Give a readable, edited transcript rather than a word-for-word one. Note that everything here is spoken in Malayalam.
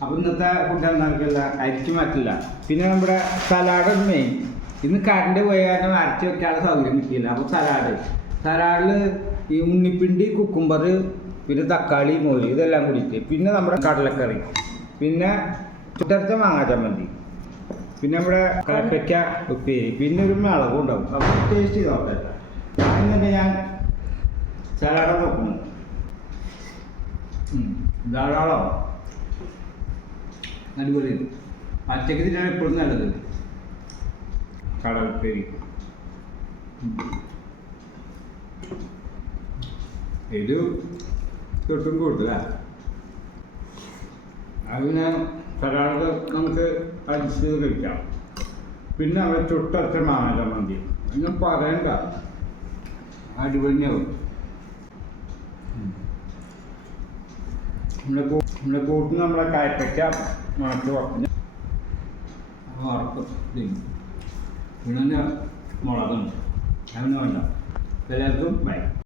അപ്പോൾ ഇന്നത്തെ ഫുഡ് ഉണ്ടാക്കില്ല, അരിച്ചു മാറ്റില്ല. പിന്നെ നമ്മുടെ സലാഡ് മെയിൻ. ഇന്ന് കറണ്ട് പോയ കാരണം അരച്ച് വെക്കാനുള്ള സൗകര്യം കിട്ടിയില്ല. അപ്പോൾ സലാഡിൽ ഈ ഉണ്ണിപ്പിണ്ടി, കുക്കുംബർ, പിന്നെ തക്കാളി, മോര് ഇതെല്ലാം കൂടിയിട്ട്, പിന്നെ നമ്മുടെ കടലക്കറി, പിന്നെ ചുട്ടരച്ച മാങ്ങാ ചമ്മന്തി, പിന്നെ നമ്മുടെ കലപ്പയ്ക്ക ഉപ്പേരി, പിന്നെ ഒരു മുളകും ഉണ്ടാവും. അപ്പോൾ ടേസ്റ്റ് ചെയ്ത് നോക്കട്ടെ. എന്നിട്ട് ഞാൻ സലാഡ് നോക്കുന്നു. ധാരാളം അടിപൊളി. പച്ചക്ക് തിന്നാൻ എപ്പോഴും നല്ലത് കടൽപ്പേരി. ഇത് തൊട്ടും കൂടുതല. അതിന് സലാഡ് നമുക്ക് അഡ്ജസ്റ്റ് ചെയ്ത് കഴിക്കാം. പിന്നെ അവിടെ ചുട്ടരച്ച മാങ്ങാ ചമ്മന്തി ഒന്നും പറയണ്ട, അടിപൊളിയാവും. നമ്മുടെ കൂട്ടിന് നമ്മളെ കയറ്റയ്ക്ക മുളച്ച് വറക്കും, പിന്നെ മുളകുണ്ട്. അതൊന്നും വേണ്ട. എല്ലാവർക്കും ബൈ.